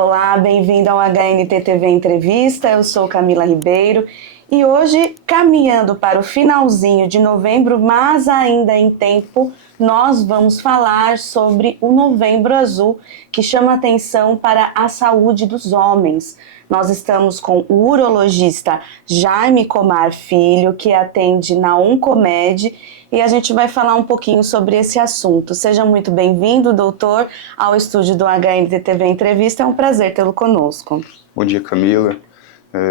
Olá, bem-vindo ao HNT TV Entrevista, eu sou Camila Ribeiro e hoje, caminhando para o finalzinho de novembro, mas ainda em tempo, nós vamos falar sobre o Novembro Azul, que chama atenção para a saúde dos homens. Nós estamos com o urologista Jaime Comar Filho, que atende na Oncomed, e a gente vai falar um pouquinho sobre esse assunto. Seja muito bem-vindo, doutor, ao estúdio do HNT TV Entrevista. É um prazer tê-lo conosco. Bom dia, Camila.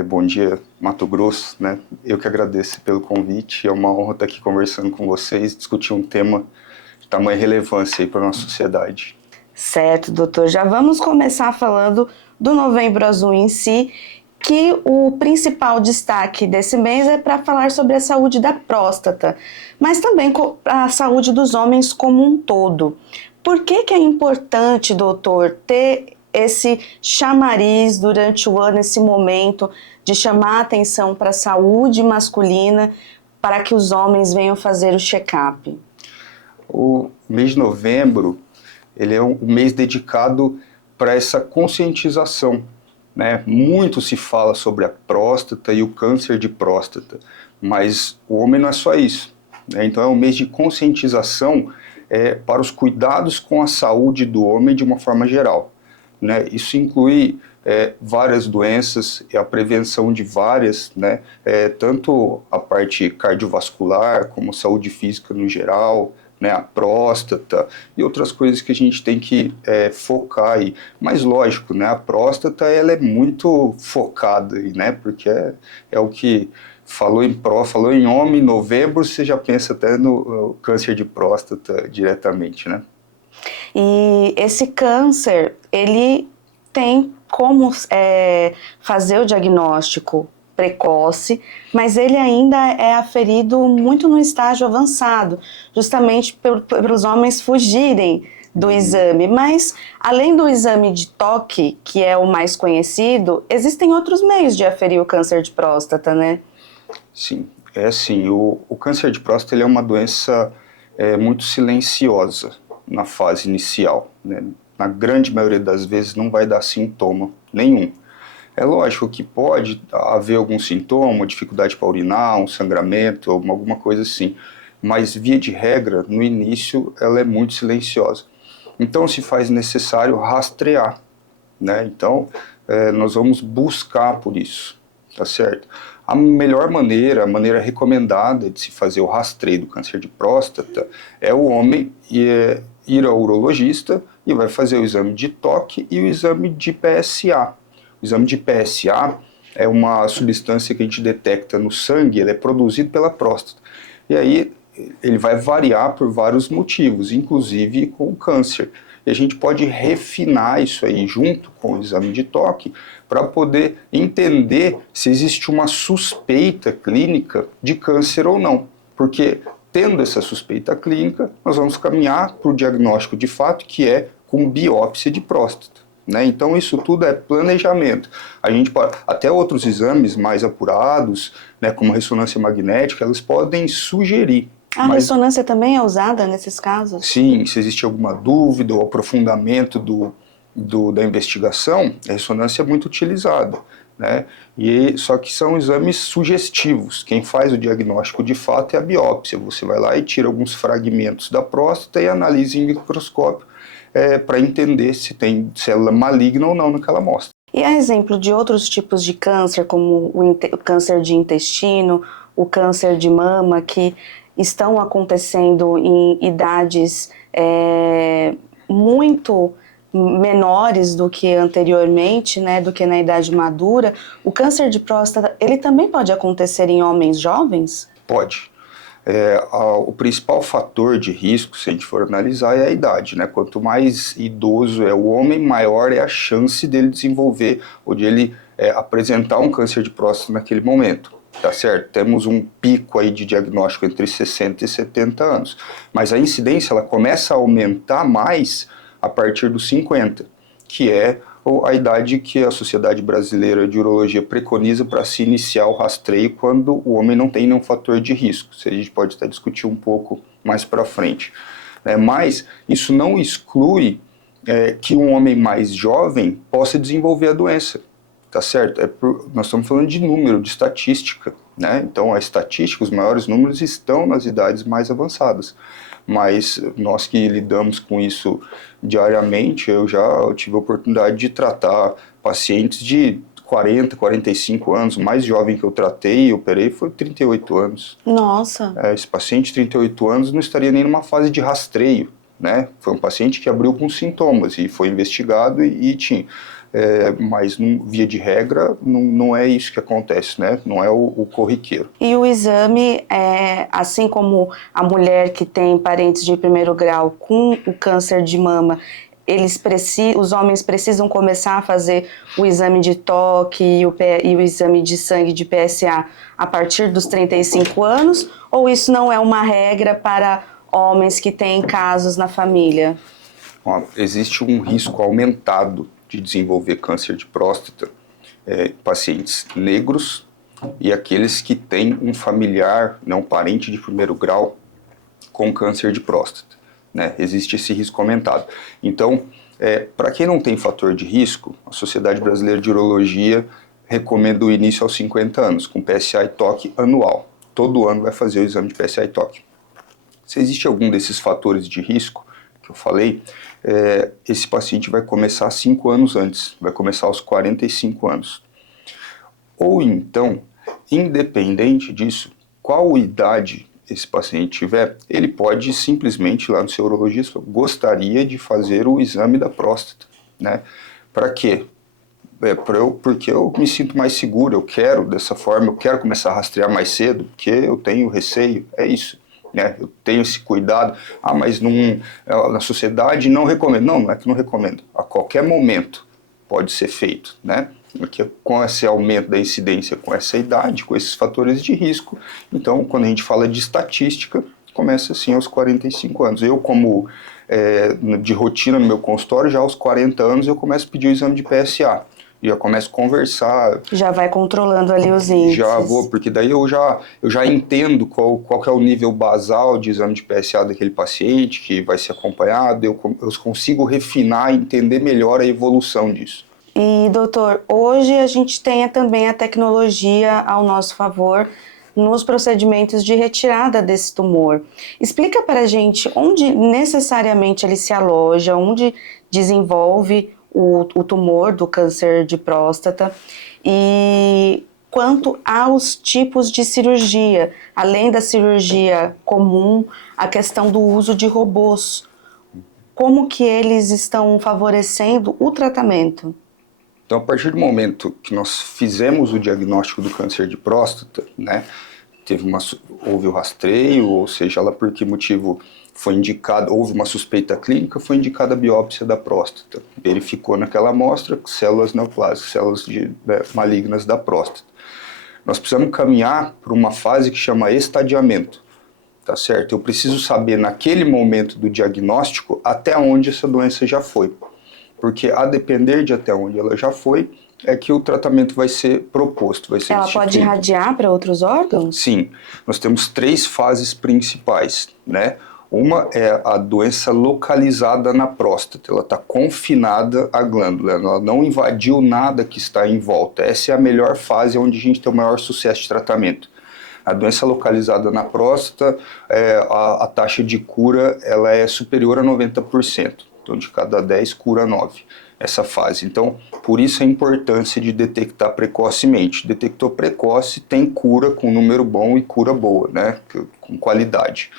Bom dia, Mato Grosso, né? Eu que agradeço pelo convite. É uma honra estar aqui conversando com vocês, discutir um tema de tamanha relevância para a nossa sociedade. Certo, doutor. Já vamos começar falando do Novembro Azul em si, que o principal destaque desse mês é para falar sobre a saúde da próstata, mas também a saúde dos homens como um todo. Por que é importante, doutor, ter esse chamariz durante o ano, esse momento de chamar a atenção para a saúde masculina, para que os homens venham fazer o check-up? O mês de novembro, ele é um mês dedicado para essa conscientização, né? Muito se fala sobre a próstata e o câncer de próstata, mas o homem não é só isso, né? Então é um mês de conscientização para os cuidados com a saúde do homem de uma forma geral, né? Isso inclui várias doenças e a prevenção de várias, né? Tanto a parte cardiovascular como saúde física no geral, né, a próstata e outras coisas que a gente tem que focar aí. Mas lógico, né, a próstata ela é muito focada, né, porque é o que falou em homem, novembro, você já pensa até no câncer de próstata diretamente, né? E esse câncer, ele tem como fazer o diagnóstico precoce, mas ele ainda é aferido muito no estágio avançado, justamente pelos homens fugirem do exame. Mas, além do exame de toque, que é o mais conhecido, existem outros meios de aferir o câncer de próstata, né? Sim, é assim, o câncer de próstata ele é uma doença muito silenciosa na fase inicial, né? Na grande maioria das vezes não vai dar sintoma nenhum. É lógico que pode haver algum sintoma, dificuldade para urinar, um sangramento, alguma coisa assim, mas via de regra, no início, ela é muito silenciosa. Então se faz necessário rastrear, né? Então nós vamos buscar por isso, tá certo? A melhor maneira, a maneira recomendada de se fazer o rastreio do câncer de próstata é o homem ir ao urologista e vai fazer o exame de toque e o exame de PSA. O exame de PSA é uma substância que a gente detecta no sangue, ele é produzido pela próstata. E aí ele vai variar por vários motivos, inclusive com o câncer. E a gente pode refinar isso aí junto com o exame de toque para poder entender se existe uma suspeita clínica de câncer ou não. Porque tendo essa suspeita clínica, nós vamos caminhar para o diagnóstico de fato, que é com biópsia de próstata. Né? Então isso tudo é planejamento. A gente pode, até outros exames mais apurados, né, como ressonância magnética, elas podem sugerir. A ressonância também é usada nesses casos? Sim, se existe alguma dúvida ou aprofundamento da investigação, a ressonância é muito utilizada. Né? Só que são exames sugestivos. Quem faz o diagnóstico de fato é a biópsia. Você vai lá e tira alguns fragmentos da próstata e analisa em microscópio para entender se tem célula maligna ou não naquela amostra. E há exemplo de outros tipos de câncer, como o câncer de intestino, o câncer de mama, que estão acontecendo em idades muito menores do que anteriormente, né, do que na idade madura. O câncer de próstata, ele também pode acontecer em homens jovens? Pode. O principal fator de risco, se a gente for analisar, é a idade, né? Quanto mais idoso é o homem, maior é a chance dele desenvolver ou de ele apresentar um câncer de próstata naquele momento, tá certo? Temos um pico aí de diagnóstico entre 60 e 70 anos, mas a incidência ela começa a aumentar mais a partir dos 50, que é a idade que a Sociedade Brasileira de Urologia preconiza para se iniciar o rastreio quando o homem não tem nenhum fator de risco. Isso a gente pode até discutir um pouco mais para frente. Mas isso não exclui que um homem mais jovem possa desenvolver a doença, tá certo? Nós estamos falando de número, de estatística, né? Então, a estatística, os maiores números estão nas idades mais avançadas. Mas nós que lidamos com isso diariamente, eu já tive a oportunidade de tratar pacientes de 40, 45 anos. O mais jovem que eu tratei e operei foi 38 anos. Nossa! Esse paciente de 38 anos não estaria nem numa fase de rastreio, né? Foi um paciente que abriu com sintomas e foi investigado e tinha. Mas, via de regra, não é isso que acontece, né? Não é o corriqueiro. E o exame, assim como a mulher que tem parentes de primeiro grau com o câncer de mama, os homens precisam começar a fazer o exame de toque e o exame de sangue de PSA a partir dos 35 anos? Ou isso não é uma regra para homens que têm casos na família? Existe um risco aumentado de desenvolver câncer de próstata, pacientes negros e aqueles que têm um familiar, um parente de primeiro grau com câncer de próstata, né? Existe esse risco aumentado. Então, para quem não tem fator de risco, a Sociedade Brasileira de Urologia recomenda o início aos 50 anos, com PSA e toque anual. Todo ano vai fazer o exame de PSA e toque. Se existe algum desses fatores de risco que eu falei, esse paciente vai começar 5 anos antes, vai começar aos 45 anos. Ou então, independente disso, qual idade esse paciente tiver, ele pode simplesmente ir lá no seu urologista, gostaria de fazer o exame da próstata, né? Para quê? Porque eu me sinto mais seguro, eu quero dessa forma, eu quero começar a rastrear mais cedo, porque eu tenho receio, é isso. Né, eu tenho esse cuidado, mas na sociedade não recomendo. Não é que não recomendo. A qualquer momento pode ser feito, né? Porque com esse aumento da incidência, com essa idade, com esses fatores de risco, então quando a gente fala de estatística, começa assim aos 45 anos. Eu, como de rotina no meu consultório, já aos 40 anos eu começo a pedir o exame de PSA. Já começo a conversar. Já vai controlando ali os índices. Já vou, porque daí eu já entendo qual que é o nível basal de exame de PSA daquele paciente que vai ser acompanhado, eu consigo refinar e entender melhor a evolução disso. E, doutor, hoje a gente tem também a tecnologia ao nosso favor nos procedimentos de retirada desse tumor. Explica para a gente onde necessariamente ele se aloja, onde desenvolve o tumor do câncer de próstata e quanto aos tipos de cirurgia, além da cirurgia comum, a questão do uso de robôs. Como que eles estão favorecendo o tratamento? Então, a partir do momento que nós fizemos o diagnóstico do câncer de próstata, né, houve o rastreio, ou seja lá por que motivo foi indicado, houve uma suspeita clínica, foi indicada a biópsia da próstata. Verificou naquela amostra células neoplásicas, células malignas da próstata. Nós precisamos caminhar para uma fase que chama estadiamento, tá certo? Eu preciso saber naquele momento do diagnóstico até onde essa doença já foi. Porque a depender de até onde ela já foi, é que o tratamento vai ser proposto, vai ser Ela instituído. pode irradiar para outros órgãos? Sim, nós temos 3 fases principais, né? Uma é a doença localizada na próstata, ela está confinada à glândula, ela não invadiu nada que está em volta. Essa é a melhor fase onde a gente tem o maior sucesso de tratamento. A doença localizada na próstata, a taxa de cura ela é superior a 90%. Então, de cada 10, cura 9, essa fase. Então, por isso a importância de detectar precocemente. Detectou precoce, tem cura com número bom e cura boa, né? Com qualidade.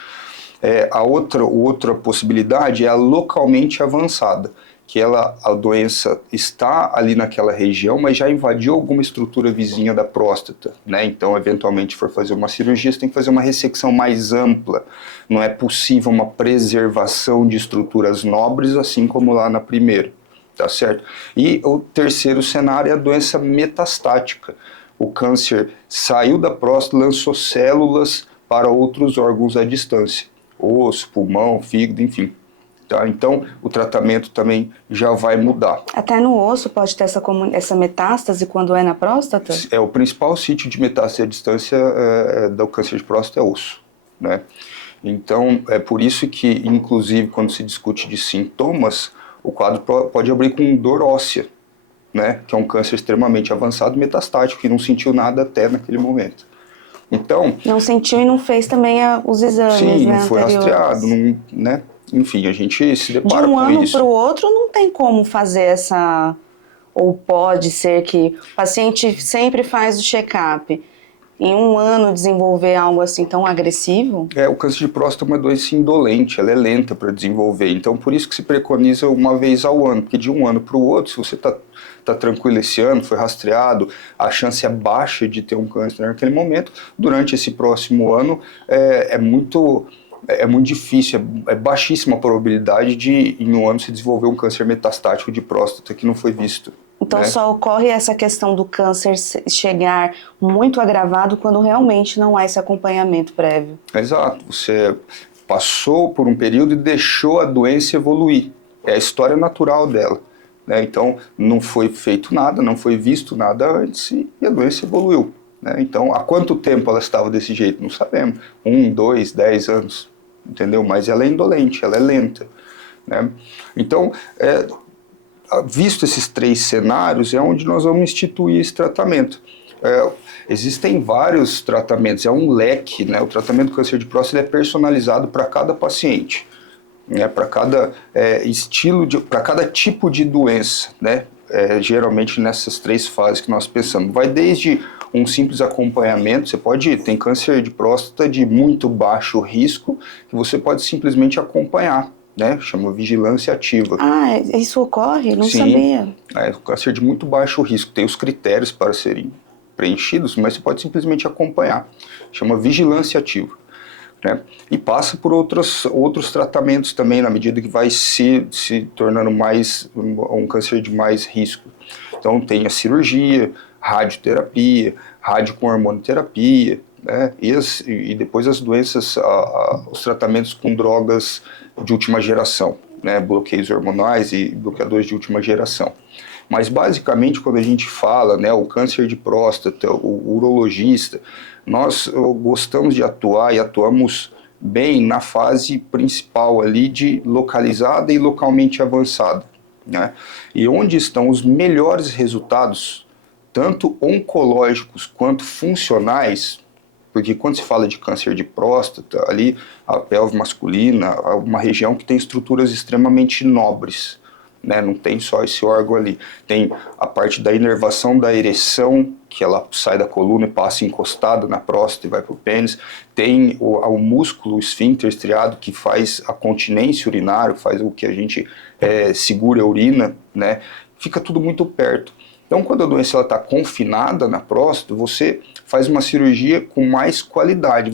A outra possibilidade é a localmente avançada, que a doença está ali naquela região, mas já invadiu alguma estrutura vizinha da próstata, né? Então, eventualmente, for fazer uma cirurgia, você tem que fazer uma ressecção mais ampla. Não é possível uma preservação de estruturas nobres, assim como lá na primeira, tá certo? E o terceiro cenário é a doença metastática. O câncer saiu da próstata, lançou células para outros órgãos à distância, osso, pulmão, fígado, enfim. Tá? Então, o tratamento também já vai mudar. Até no osso pode ter essa metástase quando é na próstata? O principal sítio de metástase à distância do câncer de próstata é osso, né? Então, é por isso que, inclusive, quando se discute de sintomas, o quadro pode abrir com dor óssea, né, que é um câncer extremamente avançado metastático, que não sentiu nada até naquele momento. Então, não sentiu e não fez também os exames, sim, né, não foi anteriores. rastreado, não, né? Enfim, a gente se De depara um com ano isso. para o outro não tem como fazer essa, ou pode ser que o paciente sempre faz o check-up. Em um ano desenvolver algo assim tão agressivo? O câncer de próstata é uma doença indolente, ela é lenta para desenvolver, então por isso que se preconiza uma vez ao ano, porque de um ano para o outro, se você tá tranquilo esse ano, foi rastreado, a chance é baixa de ter um câncer naquele momento, durante esse próximo ano é muito difícil, é baixíssima a probabilidade de em um ano se desenvolver um câncer metastático de próstata que não foi visto. Então né? só ocorre essa questão do câncer chegar muito agravado quando realmente não há esse acompanhamento prévio. Exato, você passou por um período e deixou a doença evoluir, é a história natural dela. Né? Então não foi feito nada, não foi visto nada antes e a doença evoluiu. Né? Então há quanto tempo ela estava desse jeito? Não sabemos, 1, 2, 10 anos, entendeu? Mas ela é indolente, ela é lenta. Né? Então, visto esses 3 cenários, é onde nós vamos instituir esse tratamento. Existem vários tratamentos, é um leque, né? O tratamento do câncer de próstata é personalizado para cada paciente, né? Para cada para cada tipo de doença, né? Geralmente nessas 3 fases que nós pensamos. Vai desde um simples acompanhamento, tem câncer de próstata de muito baixo risco, que você pode simplesmente acompanhar. Né, chama vigilância ativa. Ah, isso ocorre? Não Sim, sabia. O câncer de muito baixo risco, tem os critérios para serem preenchidos, mas você pode simplesmente acompanhar. Chama vigilância ativa. Né? E passa por outros tratamentos também, na medida que vai se tornando mais um câncer de mais risco. Então tem a cirurgia, radioterapia, rádio com hormonoterapia, né? E depois as doenças, os tratamentos com drogas de última geração, né? Bloqueios hormonais e bloqueadores de última geração. Mas basicamente quando a gente fala, né, o câncer de próstata, o urologista, nós gostamos de atuar e atuamos bem na fase principal ali de localizada e localmente avançada. Né? E onde estão os melhores resultados, tanto oncológicos quanto funcionais, porque quando se fala de câncer de próstata, ali a pelve masculina é uma região que tem estruturas extremamente nobres, né? Não tem só esse órgão ali, tem a parte da inervação da ereção, que ela sai da coluna e passa encostada na próstata e vai para o pênis, tem o músculo esfíncter estriado que faz a continência urinária, faz o que a gente segura a urina, né? Fica tudo muito perto. Então, quando a doença está confinada na próstata, você faz uma cirurgia com mais qualidade.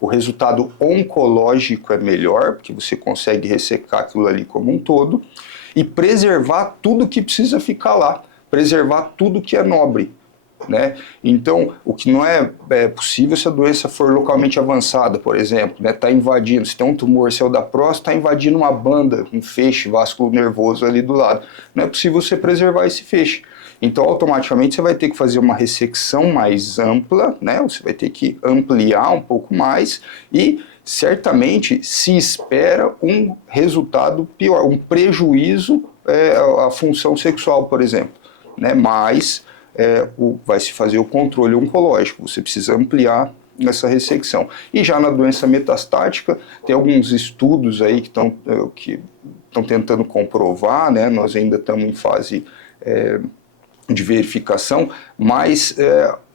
O resultado oncológico é melhor, porque você consegue ressecar aquilo ali como um todo, e preservar tudo que precisa ficar lá, preservar tudo que é nobre. Né? Então, o que não é possível se a doença for localmente avançada, por exemplo, né? Tá invadindo, se tem um tumor seu da próstata, está invadindo uma banda, um feixe vasculo nervoso ali do lado. Não é possível você preservar esse feixe. Então, automaticamente, você vai ter que fazer uma ressecção mais ampla, né? Você vai ter que ampliar um pouco mais e, certamente, se espera um resultado pior, um prejuízo à função sexual, por exemplo. Né? Mas vai se fazer o controle oncológico, você precisa ampliar essa ressecção. E já na doença metastática, tem alguns estudos aí que estão tentando comprovar, né? Nós ainda estamos em fase de verificação, mas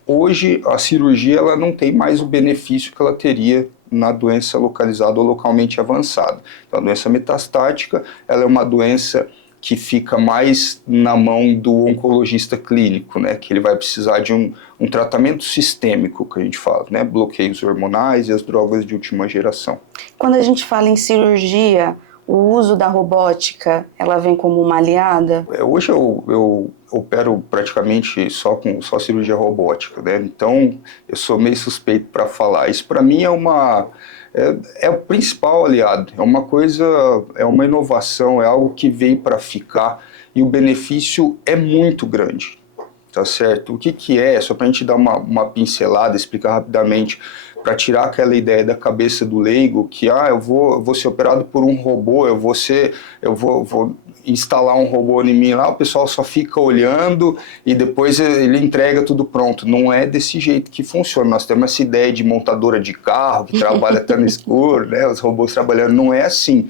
hoje a cirurgia ela não tem mais o benefício que ela teria na doença localizada ou localmente avançada. Então, a doença metastática ela é uma doença que fica mais na mão do oncologista clínico, né, que ele vai precisar de um tratamento sistêmico, que a gente fala, né, bloqueios hormonais e as drogas de última geração. Quando a gente fala em cirurgia, o uso da robótica, ela vem como uma aliada? Hoje eu opero praticamente só cirurgia robótica, né? Então eu sou meio suspeito para falar. Isso para mim é o principal aliado, é uma inovação, é algo que veio para ficar e o benefício é muito grande, tá certo? O que é? Só para a gente dar uma pincelada, explicar rapidamente, para tirar aquela ideia da cabeça do leigo que eu vou ser operado por um robô, eu vou instalar um robô em mim lá, o pessoal só fica olhando e depois ele entrega tudo pronto. Não é desse jeito que funciona. Nós temos essa ideia de montadora de carro, que trabalha até no escuro, né, os robôs trabalhando. Não é assim.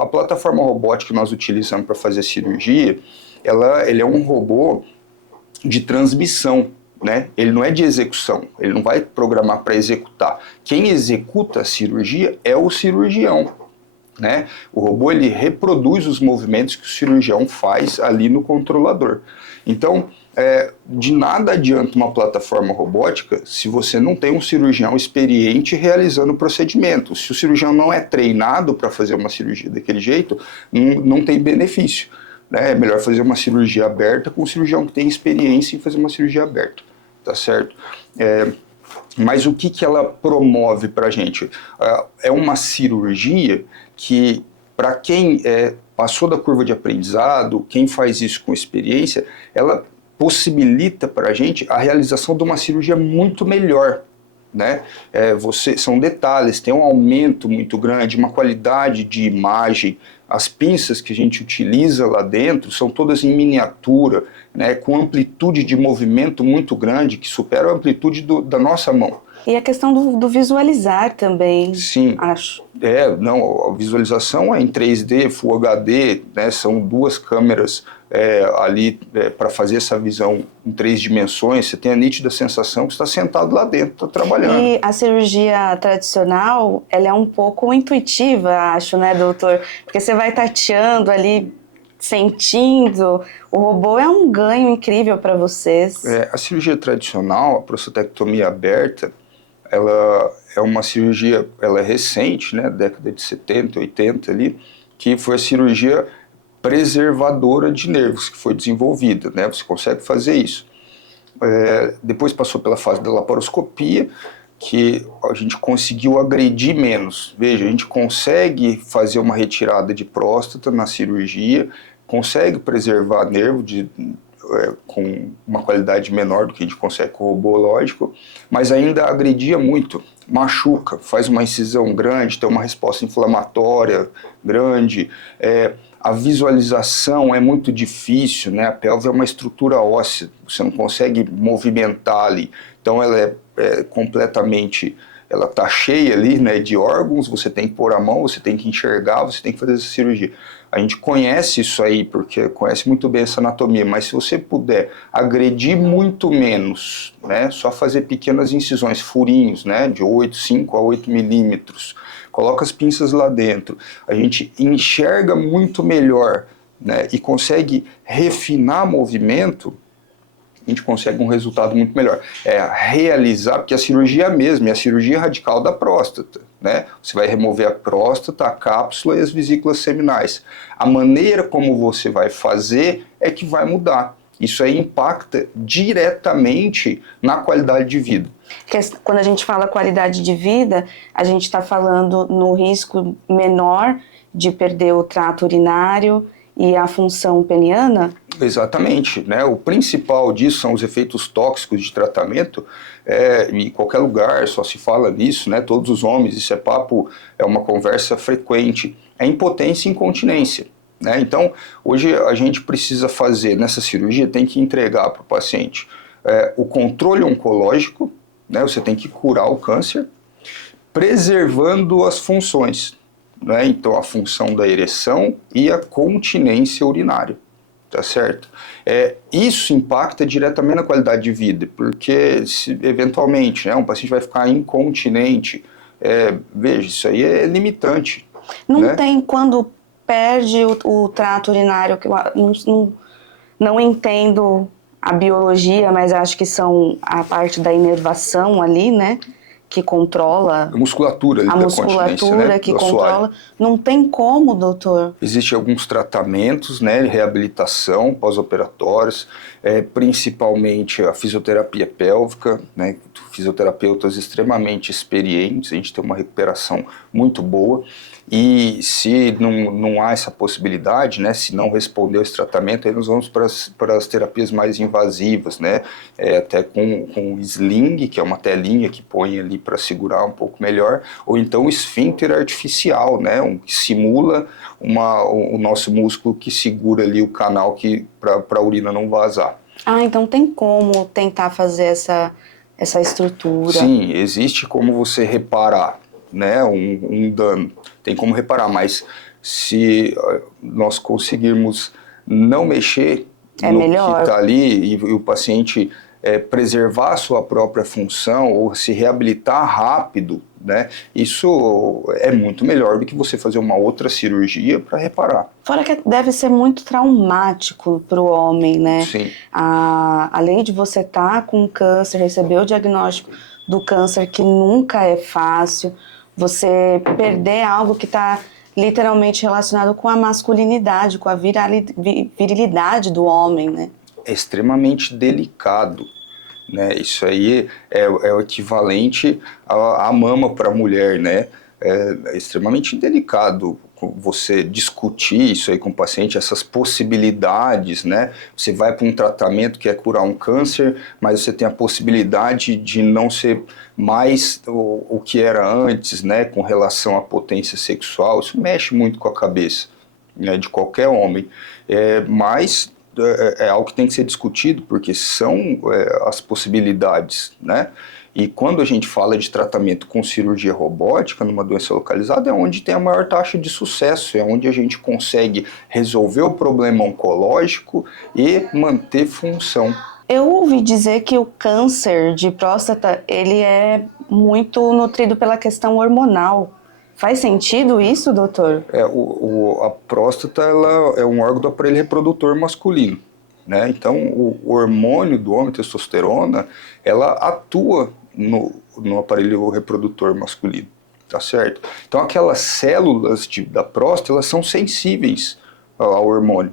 A plataforma robótica que nós utilizamos para fazer cirurgia, ele é um robô de transmissão, né? Ele não é de execução, ele não vai programar para executar. Quem executa a cirurgia é o cirurgião, né? O robô ele reproduz os movimentos que o cirurgião faz ali no controlador. Então, de nada adianta uma plataforma robótica se você não tem um cirurgião experiente realizando o procedimento. Se o cirurgião não é treinado para fazer uma cirurgia daquele jeito, não tem benefício. É melhor fazer uma cirurgia aberta com um cirurgião que tem experiência em fazer uma cirurgia aberta, tá certo? Mas o que ela promove para a gente? É uma cirurgia que, para quem passou da curva de aprendizado, quem faz isso com experiência, ela possibilita para a gente a realização de uma cirurgia muito melhor, né? São detalhes, tem um aumento muito grande, uma qualidade de imagem. As pinças que a gente utiliza lá dentro são todas em miniatura, né, com amplitude de movimento muito grande, que supera a amplitude da nossa mão. E a questão do visualizar também, sim, acho. A visualização é em 3D, Full HD, né, são duas câmeras ali para fazer essa visão em 3 dimensões. Você tem a nítida sensação que está sentado lá dentro, está trabalhando. E a cirurgia tradicional, ela é um pouco intuitiva, acho, né, doutor? Porque você vai tateando ali, sentindo. O robô é um ganho incrível para vocês. A cirurgia tradicional, a prostatectomia aberta, ela é uma cirurgia, ela é recente, né, década de 70, 80 ali, que foi a cirurgia preservadora de nervos que foi desenvolvida, né, você consegue fazer isso. Depois passou pela fase da laparoscopia, que a gente conseguiu agredir menos. Veja, a gente consegue fazer uma retirada de próstata na cirurgia, consegue preservar nervo com uma qualidade menor do que a gente consegue com o robô, lógico, mas ainda agredia muito, machuca, faz uma incisão grande, tem uma resposta inflamatória grande, a visualização é muito difícil, né? A pelve é uma estrutura óssea, você não consegue movimentar ali, então ela completamente, ela está cheia ali, né, de órgãos, você tem que pôr a mão, você tem que enxergar, você tem que fazer essa cirurgia. A gente conhece isso aí, porque conhece muito bem essa anatomia, mas se você puder agredir muito menos, né, só fazer pequenas incisões, furinhos, né, de 5 a 8 milímetros, coloca as pinças lá dentro, a gente enxerga muito melhor, né, e consegue refinar movimento, a gente consegue um resultado muito melhor. Realizar, porque a cirurgia é a mesma, é a cirurgia radical da próstata, né? Você vai remover a próstata, a cápsula e as vesículas seminais. A maneira como você vai fazer é que vai mudar. Isso aí impacta diretamente na qualidade de vida. Quando a gente fala qualidade de vida, a gente está falando no risco menor de perder o trato urinário e a função peniana? Exatamente, né? O principal disso são os efeitos tóxicos de tratamento, em qualquer lugar só se fala nisso, né? Todos os homens, isso é papo, é uma conversa frequente, é impotência e incontinência, né? Então, hoje a gente precisa fazer, nessa cirurgia, tem que entregar para o paciente o controle oncológico, né? Você tem que curar o câncer, preservando as funções, né? Então, a função da ereção e a continência urinária, tá certo? Isso impacta diretamente na qualidade de vida, porque se eventualmente, né, um paciente vai ficar incontinente, veja, isso aí é limitante. Não, né? Tem quando perde o trato urinário, que eu não entendo a biologia, mas acho que são a parte da inervação ali, né? Que controla a musculatura ali da continência, né, que controla. Não tem como, doutor? Existem alguns tratamentos, né, reabilitação pós-operatórios, principalmente a fisioterapia pélvica, né, fisioterapeutas extremamente experientes, a gente tem uma recuperação muito boa. E se não há essa possibilidade, né, se não responder esse tratamento, aí nós vamos para as terapias mais invasivas, né, até com sling, que é uma telinha que põe ali para segurar um pouco melhor, ou então o esfíncter artificial, né, que simula o nosso músculo que segura ali o canal para a urina não vazar. Ah, então tem como tentar fazer essa estrutura. Sim, existe como você reparar, né, um dano. Tem como reparar, mas se nós conseguirmos não mexer no que está ali e o paciente preservar a sua própria função ou se reabilitar rápido, né, isso é muito melhor do que você fazer uma outra cirurgia para reparar. Fora que deve ser muito traumático para o homem, né? Sim. Além de você estar com câncer, receber o diagnóstico do câncer, que nunca é fácil, você perder algo que está literalmente relacionado com a masculinidade, com a virilidade do homem, né? É extremamente delicado, né? Isso aí é o equivalente à mama para a mulher, né? É extremamente delicado você discutir isso aí com o paciente, essas possibilidades, né? Você vai para um tratamento que é curar um câncer, mas você tem a possibilidade de não ser mais o que era antes, né? Com relação à potência sexual, isso mexe muito com a cabeça, né, de qualquer homem. Mas é algo que tem que ser discutido, porque são as possibilidades, né? E quando a gente fala de tratamento com cirurgia robótica numa doença localizada, é onde tem a maior taxa de sucesso, é onde a gente consegue resolver o problema oncológico e manter função. Eu ouvi dizer que o câncer de próstata, ele é muito nutrido pela questão hormonal. Faz sentido isso, doutor? A próstata ela é um órgão do aparelho reprodutor masculino, né? Então, o hormônio do homem, testosterona, ela atua no aparelho reprodutor masculino, tá certo? Então, aquelas células da próstata, elas são sensíveis ao hormônio.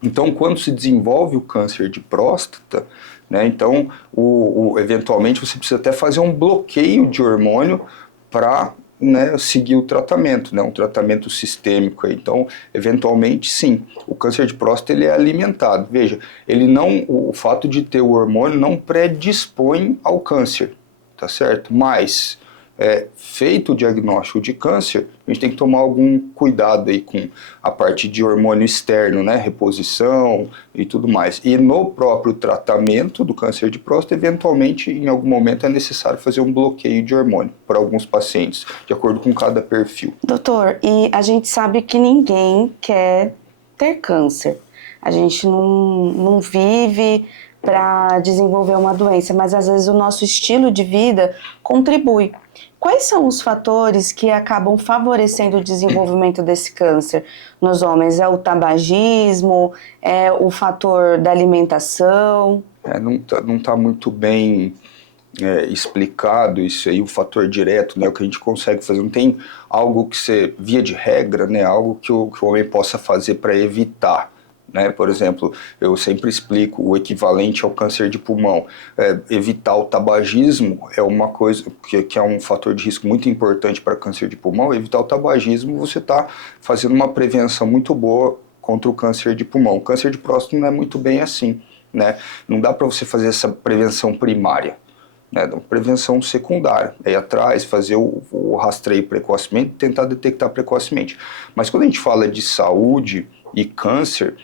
Então, quando se desenvolve o câncer de próstata, né, então, eventualmente, você precisa até fazer um bloqueio de hormônio para, né, seguir o tratamento, né, um tratamento sistêmico. Então, eventualmente, sim, o câncer de próstata ele é alimentado. Veja, o fato de ter o hormônio não predispõe ao câncer, tá certo? Mas, feito o diagnóstico de câncer, a gente tem que tomar algum cuidado aí com a parte de hormônio externo, né, reposição e tudo mais. E no próprio tratamento do câncer de próstata, eventualmente, em algum momento, é necessário fazer um bloqueio de hormônio para alguns pacientes, de acordo com cada perfil. Doutor, e a gente sabe que ninguém quer ter câncer. A gente não vive para desenvolver uma doença, mas às vezes o nosso estilo de vida contribui. Quais são os fatores que acabam favorecendo o desenvolvimento desse câncer nos homens? É o tabagismo? É o fator da alimentação? Não tá muito bem explicado isso aí, o fator direto, né, o que a gente consegue fazer. Não tem algo que você, via de regra, né, algo que o homem possa fazer para evitar. Né? Por exemplo, eu sempre explico o equivalente ao câncer de pulmão. Evitar o tabagismo é uma coisa que é um fator de risco muito importante para câncer de pulmão. Evitar o tabagismo, você está fazendo uma prevenção muito boa contra o câncer de pulmão. O câncer de próstata não é muito bem assim, né? Não dá para você fazer essa prevenção primária, né? Prevenção secundária, aí atrás, fazer o rastreio precocemente, tentar detectar precocemente. Mas quando a gente fala de saúde e câncer,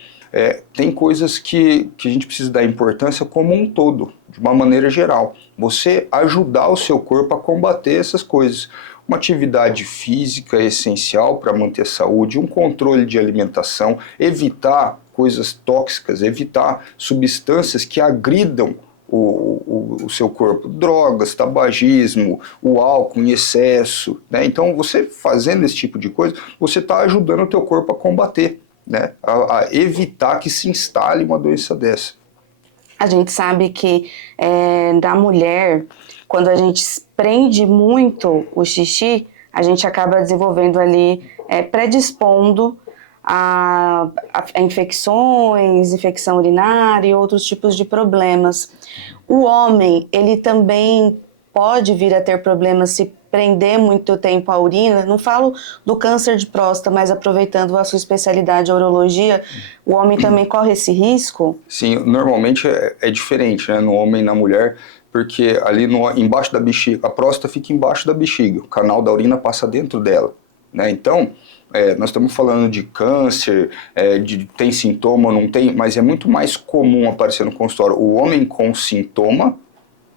tem coisas que a gente precisa dar importância como um todo, de uma maneira geral. Você ajudar o seu corpo a combater essas coisas. Uma atividade física é essencial para manter a saúde, um controle de alimentação, evitar coisas tóxicas, evitar substâncias que agridam o seu corpo, drogas, tabagismo, o álcool em excesso, né? Então, você fazendo esse tipo de coisa, você está ajudando o teu corpo a combater, né, a evitar que se instale uma doença dessa. A gente sabe que da mulher, quando a gente prende muito o xixi, a gente acaba desenvolvendo ali, predispondo a infecções, infecção urinária e outros tipos de problemas. O homem, ele também pode vir a ter problemas se prender muito tempo a urina, não falo do câncer de próstata, mas aproveitando a sua especialidade, a urologia, o homem também corre esse risco? Sim, normalmente é diferente, né, no homem e na mulher, porque ali embaixo da bexiga, a próstata fica embaixo da bexiga, o canal da urina passa dentro dela, né? Então, nós estamos falando de câncer, tem sintoma ou não tem, mas é muito mais comum aparecer no consultório o homem com sintoma,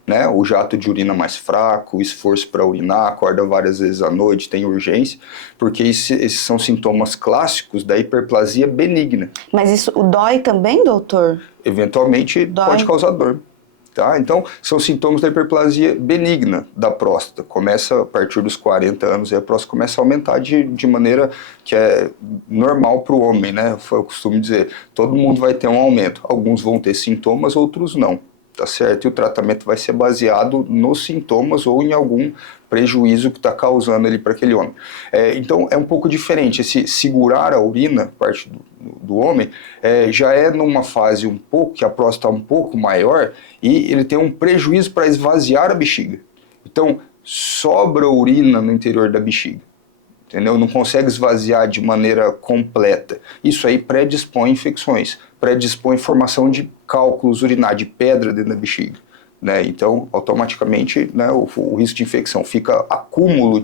né, o jato de urina mais fraco, o esforço para urinar, acorda várias vezes à noite, tem urgência, porque esses são sintomas clássicos da hiperplasia benigna. Mas isso dói também, doutor? Eventualmente pode causar dor. Tá? Então, são sintomas da hiperplasia benigna da próstata. Começa a partir dos 40 anos, e a próstata começa a aumentar de maneira que é normal para o homem, né? Eu costumo dizer, todo mundo vai ter um aumento. Alguns vão ter sintomas, outros não. Tá certo? E o tratamento vai ser baseado nos sintomas ou em algum prejuízo que está causando ali para aquele homem. Então é um pouco diferente. Esse segurar a urina, parte do homem, já é numa fase um pouco, que a próstata está um pouco maior e ele tem um prejuízo para esvaziar a bexiga. Então sobra urina no interior da bexiga. Entendeu? Não consegue esvaziar de maneira completa. Isso aí predispõe infecções, predispõe formação de cálculos urinários, de pedra dentro da bexiga. Né? Então, automaticamente, né, o risco de infecção fica acúmulo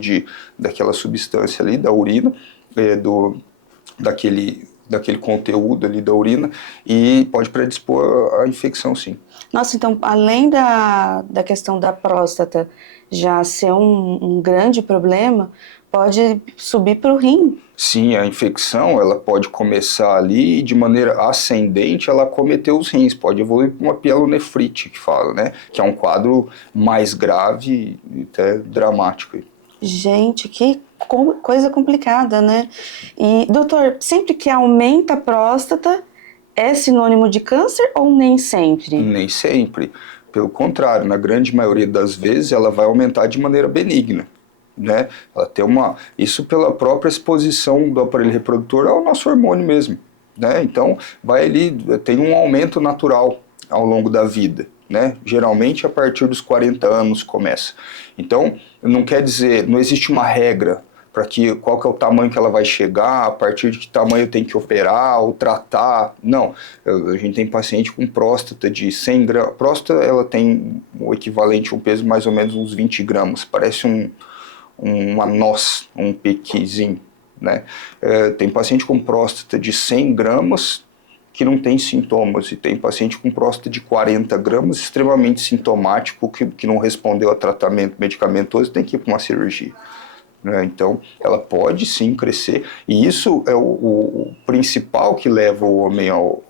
daquela substância ali, da urina, daquele conteúdo ali da urina, e pode predispor a infecção, sim. Nossa, então, além da questão da próstata já ser um grande problema, pode subir para o rim. Sim, a infecção ela pode começar ali e de maneira ascendente ela acometer os rins, pode evoluir para uma pielonefrite, que fala, né? Que é um quadro mais grave e até dramático. Gente, que coisa complicada, né? E, doutor, sempre que aumenta a próstata, é sinônimo de câncer ou nem sempre? Nem sempre. Pelo contrário, na grande maioria das vezes ela vai aumentar de maneira benigna. Né? Ela tem isso pela própria exposição do aparelho reprodutor ao nosso hormônio mesmo, né? Então tem um aumento natural ao longo da vida, né? Geralmente a partir dos 40 anos começa. Então não quer dizer, não existe uma regra para qual que é o tamanho que ela vai chegar, a partir de que tamanho tem que operar ou tratar. Não, a gente tem paciente com próstata de 100 gramas, próstata ela tem o equivalente a um peso mais ou menos uns 20 gramas, parece uma noz, um pequizinho, né? Tem paciente com próstata de 100 gramas que não tem sintomas, e tem paciente com próstata de 40 gramas extremamente sintomático que não respondeu a tratamento medicamentoso, tem que ir para uma cirurgia. Né? Então, ela pode sim crescer, e isso é o principal que leva o homem ao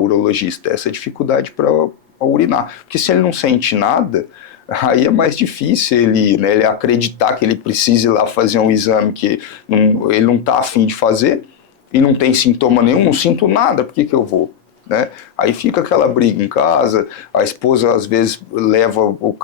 urologista, essa dificuldade para urinar, porque se ele não sente nada, aí é mais difícil ele acreditar que ele precisa ir lá fazer um exame que ele não está afim de fazer e não tem sintoma nenhum, não sinto nada, por que eu vou? Né? Aí fica aquela briga em casa, a esposa às vezes leva o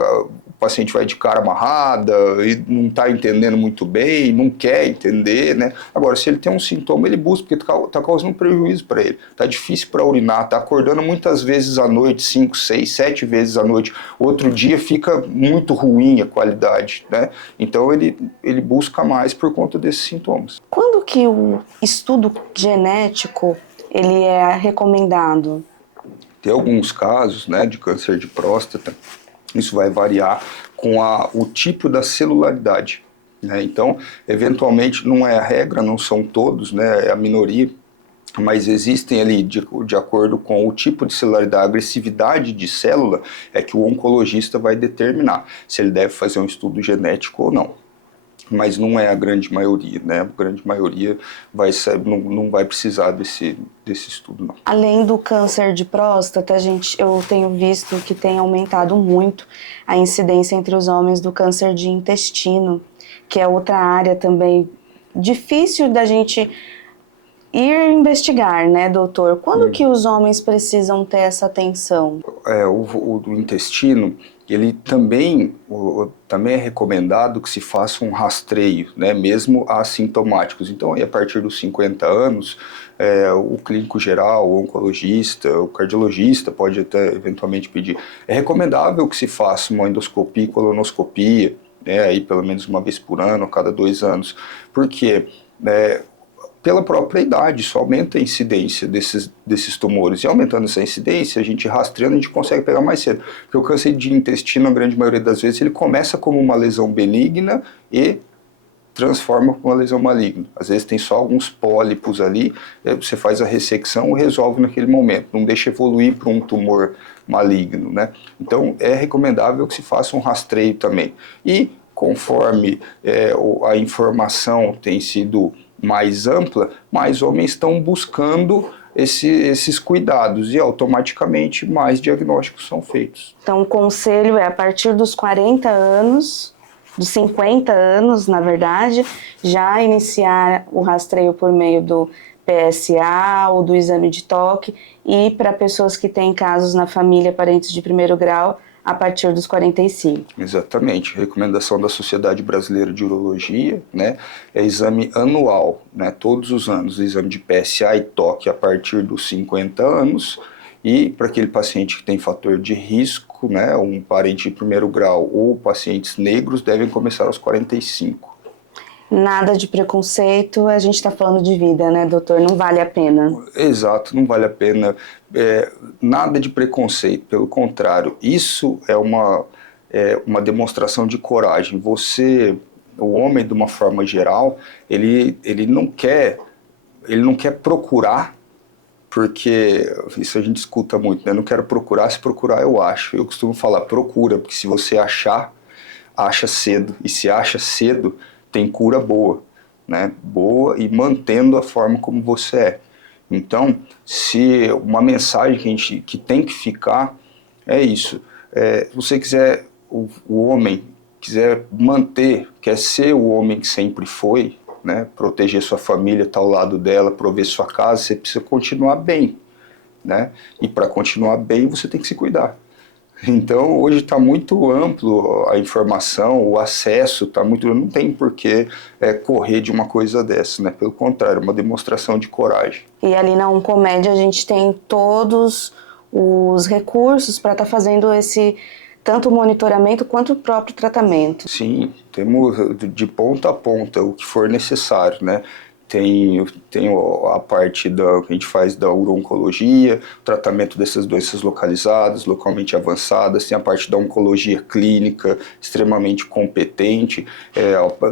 paciente vai de cara amarrada e não está entendendo muito bem, não quer entender, né? Agora, se ele tem um sintoma, ele busca, porque está causando prejuízo para ele. Está difícil para urinar, está acordando muitas vezes à noite, 5, 6, 7 vezes à noite. Outro dia fica muito ruim a qualidade, né? Então ele busca mais por conta desses sintomas. Quando que o estudo genético ele é recomendado? Tem alguns casos, né, de câncer de próstata. Isso vai variar com o tipo da celularidade, né? Então, eventualmente, não é a regra, não são todos, né? É a minoria, mas existem ali, de acordo com o tipo de celularidade, a agressividade de célula, é que o oncologista vai determinar se ele deve fazer um estudo genético ou não. Mas não é a grande maioria, né? A grande maioria não vai precisar desse estudo, não. Além do câncer de próstata, eu tenho visto que tem aumentado muito a incidência entre os homens do câncer de intestino, que é outra área também difícil da gente ir investigar, né, doutor? Quando que os homens precisam ter essa atenção? O do intestino, ele também é recomendado que se faça um rastreio, né, mesmo assintomáticos. Então, a partir dos 50 anos, o clínico geral, o oncologista, o cardiologista pode até eventualmente pedir. É recomendável que se faça uma endoscopia e colonoscopia, né, aí pelo menos uma vez por ano, a cada 2 anos, porque pela própria idade, isso aumenta a incidência desses tumores, e aumentando essa incidência, a gente rastreando, a gente consegue pegar mais cedo, porque o câncer de intestino, a grande maioria das vezes, ele começa como uma lesão benigna e transforma com uma lesão maligna. Às vezes tem só alguns pólipos ali, você faz a ressecção e resolve naquele momento, não deixa evoluir para um tumor maligno, né? Então é recomendável que se faça um rastreio também. E conforme a informação tem sido mais ampla, mais homens estão buscando esses cuidados e automaticamente mais diagnósticos são feitos. Então o conselho é a partir dos 40 anos, dos 50 anos, na verdade, já iniciar o rastreio por meio do PSA ou do exame de toque, e para pessoas que têm casos na família, parentes de primeiro grau, a partir dos 45. Exatamente. Recomendação da Sociedade Brasileira de Urologia, né, é exame anual, né, todos os anos, exame de PSA e toque a partir dos 50 anos, e para aquele paciente que tem fator de risco, né, um parente de primeiro grau ou pacientes negros, devem começar aos 45. Nada de preconceito, a gente está falando de vida, né, doutor? Não vale a pena. Exato, não vale a pena. Nada de preconceito, pelo contrário, isso é uma demonstração de coragem. Você, o homem, de uma forma geral, ele não quer procurar, porque isso a gente escuta muito, né? Não quero procurar, se procurar eu acho. Eu costumo falar, procura, porque se você achar, acha cedo. E se acha cedo, tem cura boa, né? Boa e mantendo a forma como você é. Então, se uma mensagem que tem que ficar é isso. Se você quiser, o homem quiser manter, quer ser o homem que sempre foi, né? Proteger sua família, estar ao lado dela, prover sua casa, você precisa continuar bem, né? E para continuar bem, você tem que se cuidar. Então, hoje está muito amplo a informação, o acesso está muito... Não tem por que correr de uma coisa dessa, né? Pelo contrário, é uma demonstração de coragem. E ali na Oncomed a gente tem todos os recursos para estar fazendo esse tanto o monitoramento quanto o próprio tratamento. Sim, temos de ponta a ponta o que for necessário, né? Tem a parte que a gente faz da uro-oncologia, tratamento dessas doenças localizadas, localmente avançadas, tem a parte da oncologia clínica, extremamente competente,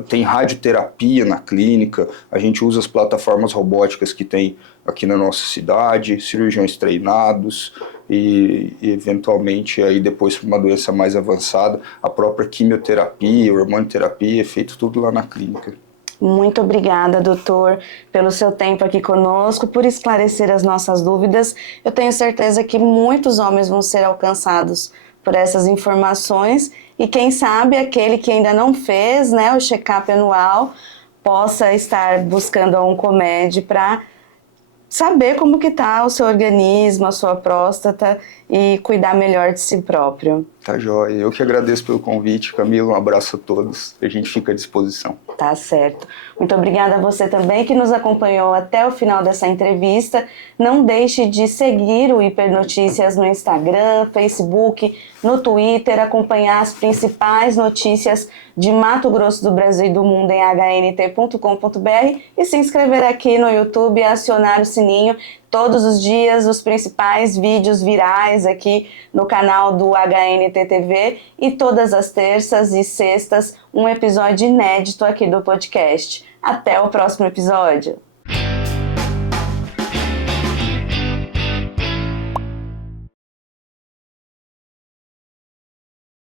tem radioterapia na clínica, a gente usa as plataformas robóticas que tem aqui na nossa cidade, cirurgiões treinados, e eventualmente aí depois para uma doença mais avançada, a própria quimioterapia, hormonioterapia, é feito tudo lá na clínica. Muito obrigada, doutor, pelo seu tempo aqui conosco, por esclarecer as nossas dúvidas. Eu tenho certeza que muitos homens vão ser alcançados por essas informações e quem sabe aquele que ainda não fez, né, o check-up anual, possa estar buscando a Oncomed para saber como que está o seu organismo, a sua próstata e cuidar melhor de si próprio. Tá joia. Eu que agradeço pelo convite, Camila. Um abraço a todos. A gente fica à disposição. Tá certo. Muito obrigada a você também que nos acompanhou até o final dessa entrevista. Não deixe de seguir o Hipernotícias no Instagram, Facebook, no Twitter, acompanhar as principais notícias de Mato Grosso do Brasil e do mundo em hnt.com.br e se inscrever aqui no YouTube e acionar o sininho. Todos os dias, os principais vídeos virais aqui no canal do HNT TV e todas as terças e sextas, um episódio inédito aqui do podcast. Até o próximo episódio!